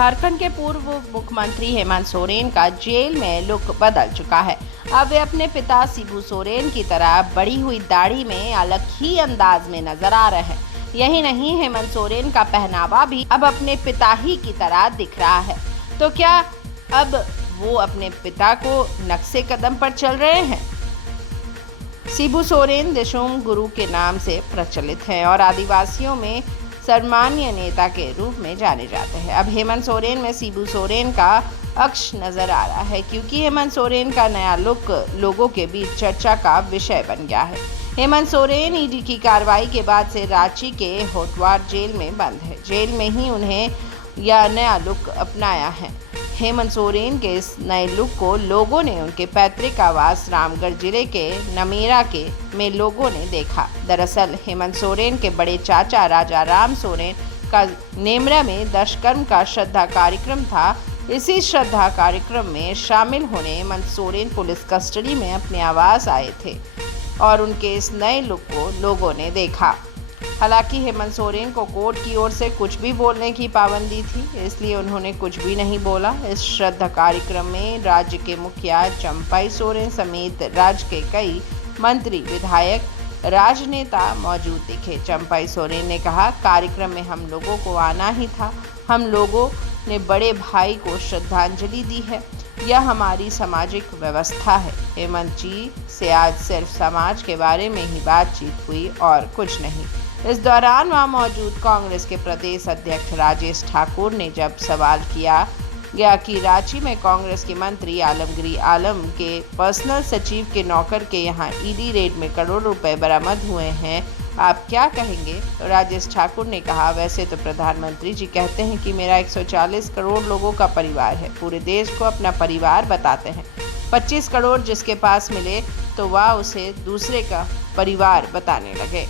झारखंड के पूर्व मुख्यमंत्री हेमंत सोरेन का जेल में लुक बदल चुका है। अब वे अपने पिता शिबू सोरेन की तरह बढ़ी हुई दाढ़ी में अलग ही अंदाज में नजर आ रहे हैं। यही नहीं, हेमंत सोरेन का पहनावा भी अब अपने पिता ही की तरह दिख रहा है। तो क्या अब वो अपने पिता को नक्शे कदम पर चल रहे हैं? शिबू सोरेन दिशोम गुरु के नाम से प्रचलित हैं और आदिवासियों में सम्मानीय नेता के रूप में जाने जाते हैं। अब हेमंत सोरेन में शिबू सोरेन का अक्स नजर आ रहा है, क्योंकि हेमंत सोरेन का नया लुक लोगों के बीच चर्चा का विषय बन गया है। हेमंत सोरेन ईडी की कार्रवाई के बाद से रांची के होटवार जेल में बंद है। जेल में ही उन्हें यह नया लुक अपनाया है। हेमंत सोरेन के इस नए लुक को लोगों ने उनके पैतृक आवास रामगढ़ जिले के नमेरा में लोगों ने देखा। दरअसल हेमंत सोरेन के बड़े चाचा राजा राम सोरेन का नेमरा में दशकर्म का श्रद्धा कार्यक्रम था। इसी श्रद्धा कार्यक्रम में शामिल होने हेमंत सोरेन पुलिस कस्टडी में अपने आवास आए थे और उनके इस नए लुक को लोगों ने देखा। हालांकि हेमंत सोरेन को कोर्ट की ओर से कुछ भी बोलने की पाबंदी थी, इसलिए उन्होंने कुछ भी नहीं बोला। इस श्रद्धा कार्यक्रम में राज्य के मुखिया चंपाई सोरेन समेत राज्य के कई मंत्री, विधायक, राजनेता मौजूद दिखे। चंपाई सोरेन ने कहा, कार्यक्रम में हम लोगों को आना ही था। हम लोगों ने बड़े भाई को श्रद्धांजलि दी है। यह हमारी सामाजिक व्यवस्था है। हेमंत जी से आज सिर्फ समाज के बारे में ही बातचीत हुई और कुछ नहीं। इस दौरान वहां मौजूद कांग्रेस के प्रदेश अध्यक्ष राजेश ठाकुर ने जब सवाल किया गया कि रांची में कांग्रेस के मंत्री आलमगीर आलम के पर्सनल सचिव के नौकर के यहां ईडी रेड में करोड़ रुपए बरामद हुए हैं, आप क्या कहेंगे? तो राजेश ठाकुर ने कहा, वैसे तो प्रधानमंत्री जी कहते हैं कि मेरा 140 करोड़ लोगों का परिवार है, पूरे देश को अपना परिवार बताते हैं। 25 करोड़ जिसके पास मिले तो वह उसे दूसरे का परिवार बताने लगे।